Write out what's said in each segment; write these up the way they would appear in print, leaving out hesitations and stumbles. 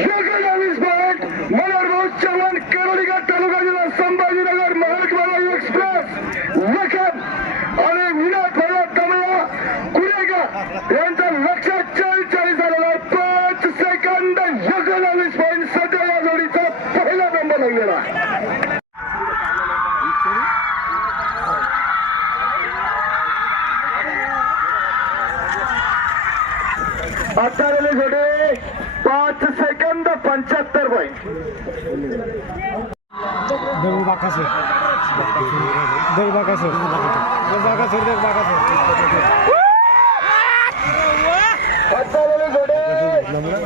एकोणवीस पॉईंट मनोहर चव्हाण करोलीघाट तालुका जिल्हा संभाजीनगर महाराष्ट्र एक्सप्रेस लखन आणि विनायक भैया कमळा कुरेगाव यांचा लक्षात 40 झालेला 5 सेकंद 19 पॉईंट सध्या या जोडीचा पहिला नंबर लागलेला. आता जोडे 5 सेकंद 75 पॉईंट. आता जोडे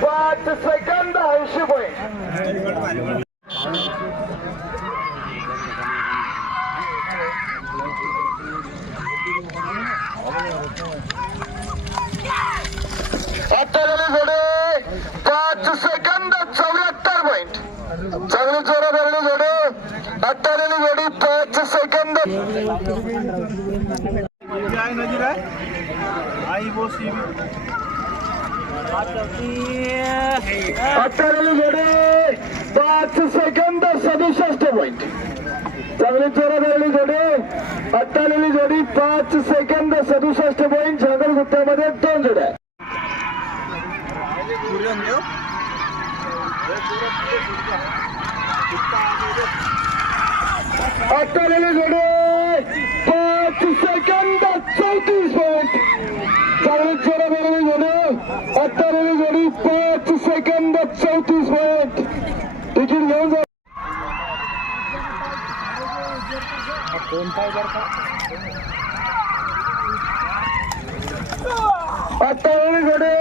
5 सेकंद 80 पॉईंट. आता जोडे 5 सेकंद 74 पॉईंट. चांगली जोरा धरली जोडे. आता जोडी 5 सेकंद. आता जोडे 5 सेकंद 67 पॉईंट. चांगली जोरा धरली जोडे. आता जोडी 5 सेकंद 67 पॉईंट. झागल गुत्त्यामध्ये 2 जोड्या. आता जोडे 5 सेकंद 34 पॉईंट. चांगली जोरा धरली जोडे. आता जोडी 5 सेकंद 34 पॉईंट. तिकीट घेऊन जा. आता जोडे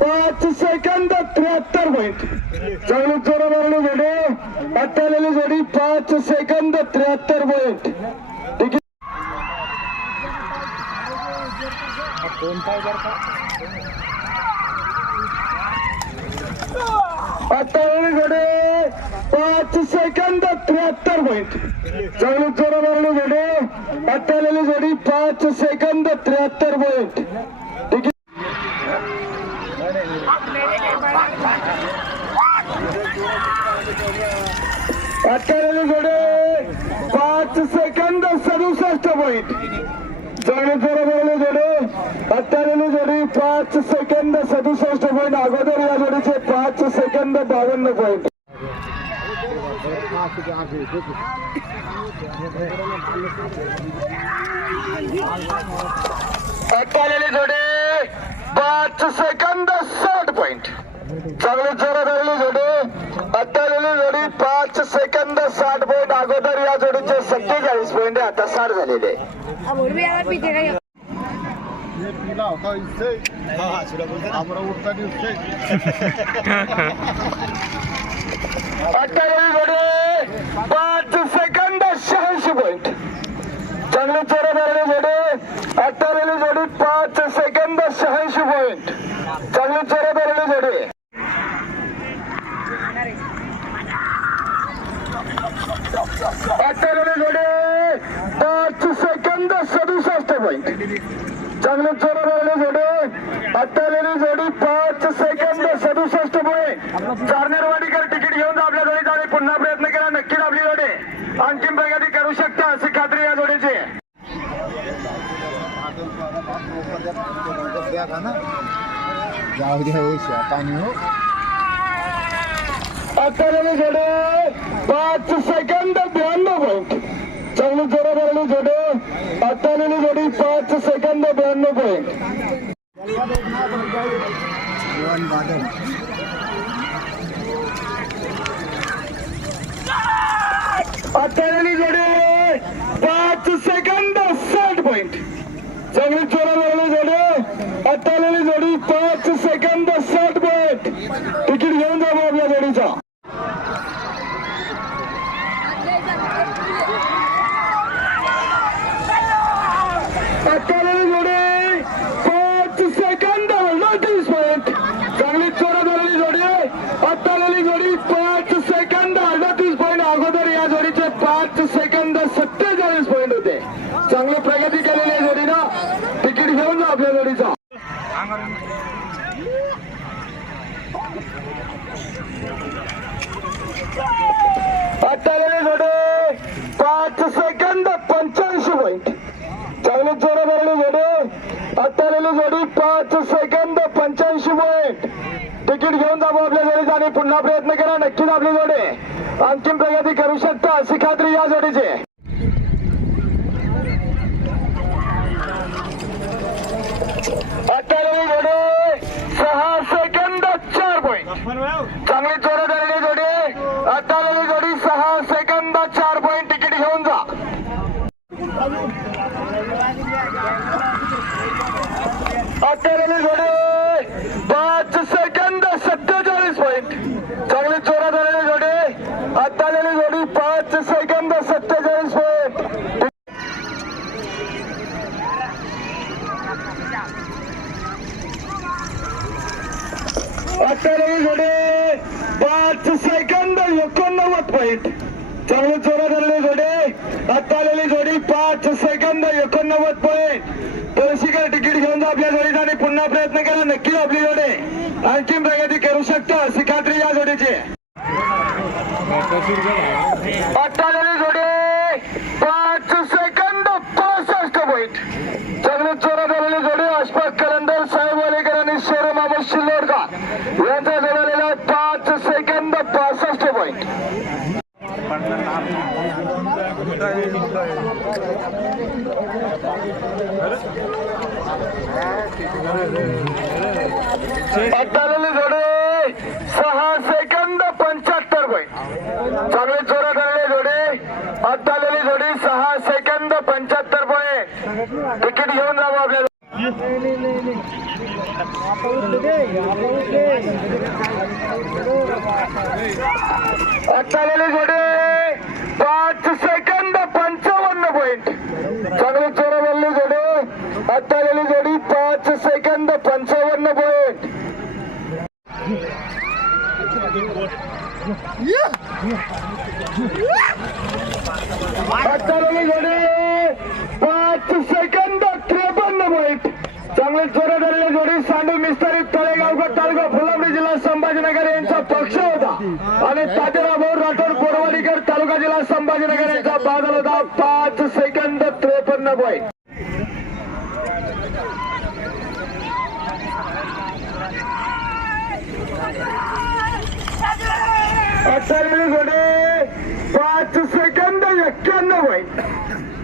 5 सेकंद 73 पॉईंट. चांगली जोरा धरली जोडे. आता जोडी 5 सेकंद 73 पॉईंट. तिकीट आता जोडे 5 सेकंद 73 पॉईंट. चांगली जोरा धरली जोडे. आता जोडी 5 सेकंद 73 पॉईंट. तिकीट आता जोडे 5 सेकंद 67 पॉईंट. चांगली जोरा धरली जोडे. आता जोडी 5 सेकंद 67 पॉईंट. अगोदर या जोडीचे 5 सेकंद 52 पॉईंट. आता जोडे 5 सेकंद 60 पॉईंट. चांगली जोरा धरली जोडे. आता जोडी 5 सेकंद 60 पॉईंट. अगोदर या जोडीचे 47 पॉईंट. आता 60 झालेले. आता जोडे 5 सेकंद 86 पॉईंट. चांगली जोरा धरली जोडे. आता जोडी 5 सेकंद 86 पॉईंट. चांगली जोरा धरली जोडे. आता जोडे 5 सेकंद 67 पॉईंट. चांगली जोरा धरली जोडे. आता जोडी 5 सेकंद 67 पॉईंट. चारनेरवाडीकर तिकीट घेऊन जा आपल्या जोडीचा. आणि पुन्हा प्रयत्न केला नक्कीच आपली जोडे अंतिम प्रगती करू शकता अशी खात्री या जोडीची. आता जोडे 5 सेकंद 92 पॉईंट. चांगली जोरा धरली जोडे. आता जोडी 5 सेकंद 92 पॉईंट. आता जोडे 5 सेकंद 60 पॉईंट. चांगली जोरा धरली जोडे. आता जोडी 5 सेकंद 60 पॉईंट. तिकीट घेऊन जा आपल्या जोडीचा. आता जोडे 5 सेकंद 29 पॉईंट. चांगली जोरा धरली जोडे. आता जोडी 5 सेकंद 38 पॉईंट. अगोदर या जोडीचे 5 सेकंद 47 पॉईंट होते. चांगली प्रगती केलेली आहे जोडीनं. तिकीट घेऊन जा आपल्या जोडीचा. जोडी 5 सेकंद 85 पॉईंट. तिकीट घेऊन जावं आपल्या जोडीचा आणि पुन्हा प्रयत्न करा. नक्कीच आपली जोडी अंतिम प्रगती करू शकता अशी खात्री या जोडीची. अत्यालेली जोडी 6 सेकंद 4 पॉईंट. चांगली जोरात आलेली जोडी. अत्यालेली जोडी 6 सेकंद 4 पॉईंट. तिकीट घेऊन जा. अत्यालेली जोडी 5 सेकंद 47 पॉईंट. चांगली जोरात आलेली जोडी. अत्यालेली जोडी 5 सेकंद 47 पॉईंट. अत्यालेली जोडी 5 सेकंद 89 पॉईंट. चांगली जोरात आलेली जोडी. अत्यालेली जोडी 5 सेकंद 89 पॉईंट. पळशीकर तिकीट घेऊन जा आपल्या जोडीचा आणि पुन्हा प्रयत्न करा. नक्की आपली जोडी अंतिम प्रगती करू शकता अशी खात्री या जोडीची. अत्यालेली जोडी 5 सेकंद 65 पॉईंट. चांगली जोरात आलेली जोडी. अशफाक कलंदर, साहेब वालेकर आणि शेर मामूद शिल्लोडकर यांचा जोडलेला 5 सेकंद 65 पॉईंट. अत्यालेली जोडी 6 सेकंद 75 पॉईंट. चांगली जोरात आलेली जोडी. अत्यालेली जोडी 6 सेकंद 75 पॉईंट. तिकीट घेऊन जावं आपल्याला. अत्यालेली जोडी 5 सेकंद 55 पॉईंट. चांगली जोरात आलेली जोडी. अत्यालेली जोडी 5 सेकंद 55 पॉईंट. अत्यालेली जोडी 5 सेकंद 53 पॉईंट. चांगली जोरात आलेली जोडी. सांडू मिस्त्री, तळेगावकर तालुका, फुलंब्री, जिल्हा संभाजीनगर यांचा पक्ष होता आणि तात्याराव राठोड, बोरवाडीकर, तालुका, जिल्हा संभाजीनगर यांचा बादल होता. 5 सेकंद 53 पॉईंट. अत्यालेली जोडी 5 सेकंद 91 पॉईंट.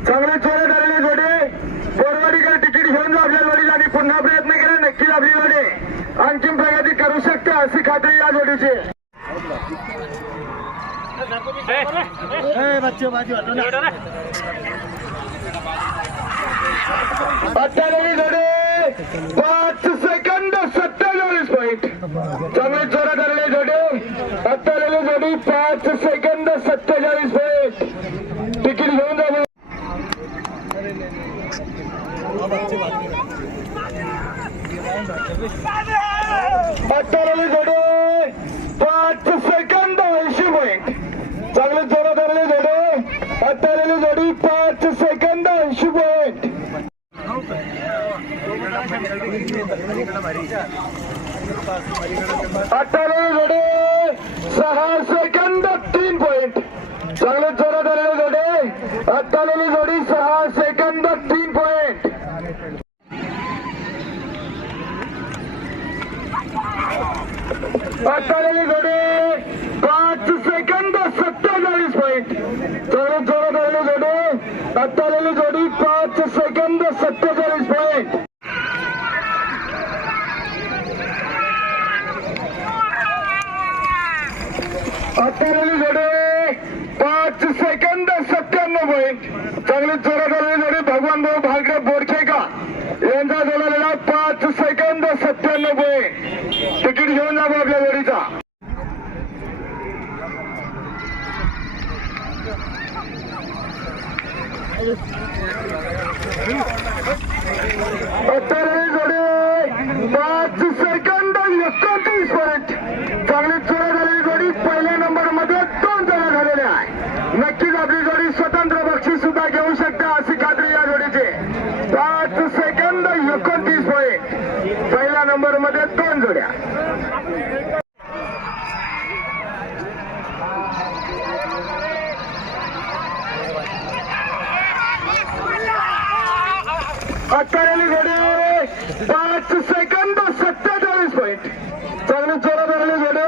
चांगली जोरात आलेली जोडी. बोरवाडीकर तिकीट घेऊन जा आपल्या जोडीला आणि पुन्हा प्रयत्न करा. नक्कीच आपली जोडी अंतिम प्रगती करू शकते अशी खात्री या जोडीची. अत्यालेली जोडी 5 सेकंद 27 पॉईंट. चांगली जोरात आलेली जोडी. अत्यालेली जोडी 5 सेकंद 27 पॉईंट. तिकीट घेऊन जा. अत्यालेली जोडी 5 सेकंद 80 पॉईंट. चांगली जोरात आलेली जोडी. अत्यालेली जोडी 5 सेकंद 80 पॉईंट. अत्यालेली जोडी 6 सेकंद 3 पॉईंट. चांगली जोरात आलेली जोडी. अत्यालेली जोडी 6 सेकंद 3 पॉईंट. अत्यालेली जोडी 5 सेकंद 27 पॉईंट. चांगली जोरात आलेली जोडी. अत्यालेली जोडी 5 सेकंद 27 पॉईंट. अत्यालेली जोडी 5 सेकंद 57 पॉईंट. चांगली जोरात आलेली जोडी. भगवान भाऊ भालके बोरखेकर यांचा जोडलेला 5 सेकंद 97 पॉईंट. तिकीट घेऊन जावं आपल्या जोडीचा. अत्यालेली जोडी 5 सेकंद 29 पॉईंट. चांगली जोरात आलेली जोडी. पहिल्या नंबर मध्ये 2 जण झालेले आहे. नक्कीच आपली जोडी स्वतंत्र बक्षीस सुद्धा घेऊ शकते अशी खात्री या जोडीची. 5 सेकंद 29 पॉईंट. पहिल्या नंबर मध्ये 2 जोड्या. अत्यालेली जोडी 5 5 सेकंद 47 पॉईंट. चांगली जोरात आलेली जोडी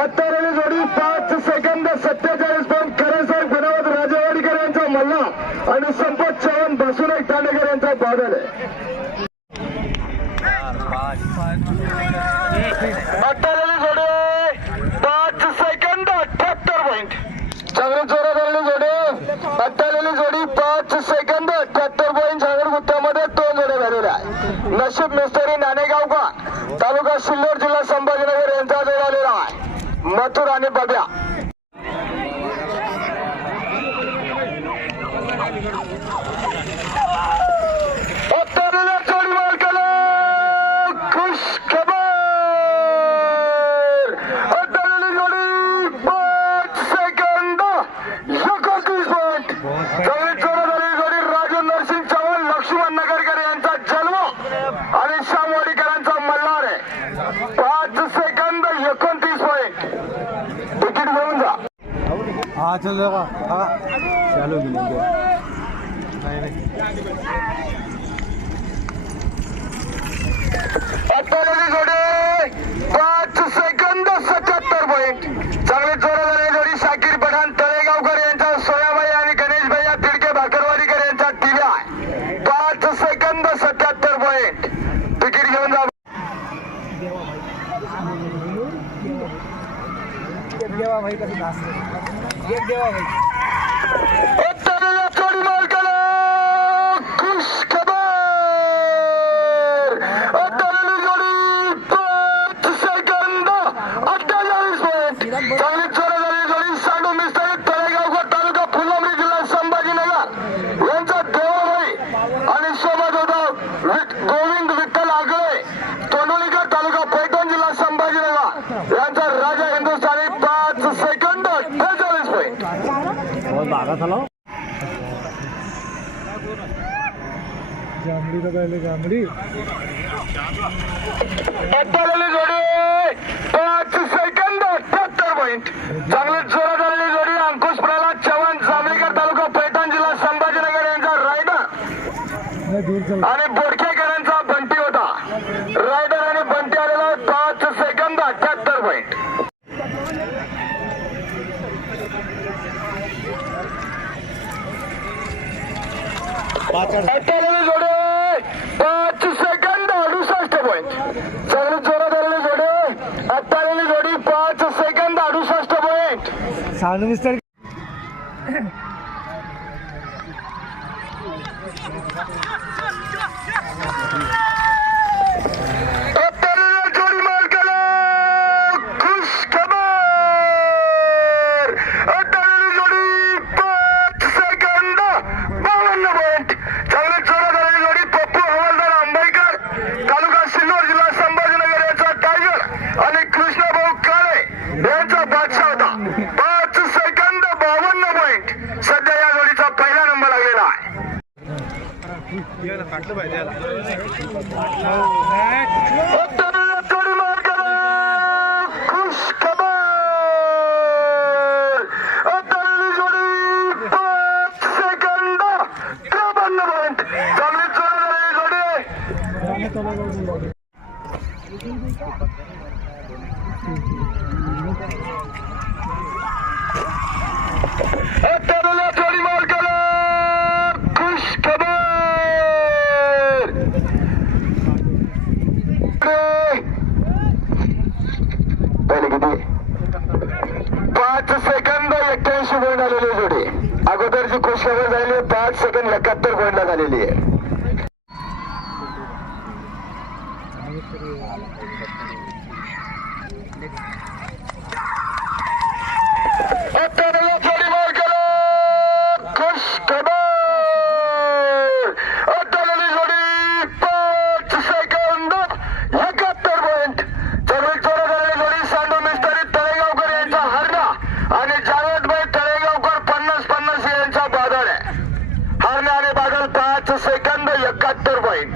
अत्तारेली जोडी 5 सेकंद 47 पॉईंट. खरेसाहेब गुणावत राजेवाडीकर यांचा मल्ला आणि संपत चव्हाण बसून तांडेकर यांचा बादल आहे. अत्तारेली जोडी 5 सेकंद 78 पॉईंट. चांगली जोरात आलेली जोडी अत्तारेली जोडी 5 सेकंद 78 पॉईंट. झागड गुत्त्यामध्ये 2 जोड्या झालेल्या आहे. नशीब मिस्त्री नाणेगावकर तालुका सिल्लोड जिल्हा संभाजीनगर यांचा जोड आलेला आहे. मथुर आणि बब्या. जोडी मालकाला खुश खबर. अत्तारेली जोडी 5 सेकंद 31 पॉईंट. चांगली जोरात आलेली जोडी राजू नरसिंग चव्हाण लक्ष्मण नगरकर यांचा जन्म आणि शामवाडीकरांचा मल्हार आहे. 5 सेकंद 29 पॉईंट. तिकीट घेऊन जा. हाँ चल जाएगा हाँ चलो अत्तारेली जोडी 5 सेकंद 77 पॉईंट. चांगली जोरात आलेली जोडी शाकीर पठाण तळेगावकर यांचा सोयाबाई आणि गणेश भैया तिडके भाकरवाडीकर यांचा टिल्या आहे. 5 सेकंद 77 पॉईंट. तिकीट घेऊन जा. अत्तारेली जोडी मालकाला खुश खबर. अत्तारेली जोडी 5 सेकंद 48 पॉईंट. चांगली जोरात आलेली जोडी सांडू मिस्त्री तळेगावकर तालुका फुलंब्री जिल्हा संभाजीनगर यांचा देवाभाई आणि शोभा जोधाव गोविंद विठ्ठल आगळे तोंडोलीकर तालुका पैठण जिल्हा संभाजीनगर यांचा राजा हिंदुस्थानी 5 सेकंद 48 पॉईंट. बहुत भागा चलाओ जांभड़ी तो पहले जांभड़ी. अत्तारेली जोडी 5 सेकंद 78 पॉईंट. चांगली जोरात आलेली जोडी अंकुश प्रल्हाद चव्हाण जांभळीकर तालुका पैठण जिल्हा संभाजीनगर यांचा रायडर दूर चल आणि बोडकेकरांचा बंटी होता. रायडर आणि बंटी आलेला 5 सेकंद 78 पॉईंट. अत्तारेली जोडी 5 सेकंद 68 पॉईंट. चांगली जोरात आलेली जोडी अत्तारेली जोडी 5 सेकंद 68 पॉईंट. सानू मिस्टर अत्तारेली जोडी मालकाला खुश खबर. अत्तारेली जोडी 5 सेकंद 52 पॉईंट. चांगली जोरात आलेली जोडी पप्पू हवालदार आंबेकर तालुका सिल्लोड जिल्हा संभाजीनगर यांचा टायगर आणि कृष्णभाऊ काळे यांचा बादशाह होता. 5 सेकंद 52 पॉईंट. सध्या या जोडीचा पहिला नंबर लागलेला आहे. अत्तारेली जोडी मालकाला खुश खबर. अत्तारेली जोडी 5 सेकंद 53 पॉईंट. चांगली जोरात आलेली जोडी अत्तारेली जोडी मालकाला खुश खबर. पहिले किती 5 सेकंद 81 पॉईंट आलेली जोडी. अगोदरची खुश खबर झालेली 5 सेकंद 71 पॉईंटला झालेली आहे. अत्तारेली जोडी मालकाला खुश खबर. अत्तारेली जोडी 5 सेकंद 71 पॉईंट. चांगली जोरात आलेली जोडी सांडू मिस्त्री तळेगावकर यांचा हरणा आणि जावेदभाई तळेगावकर 50-50 यांचा बादल आहे. हरणे आणि बादल 5 सेकंद 71 पॉईंट.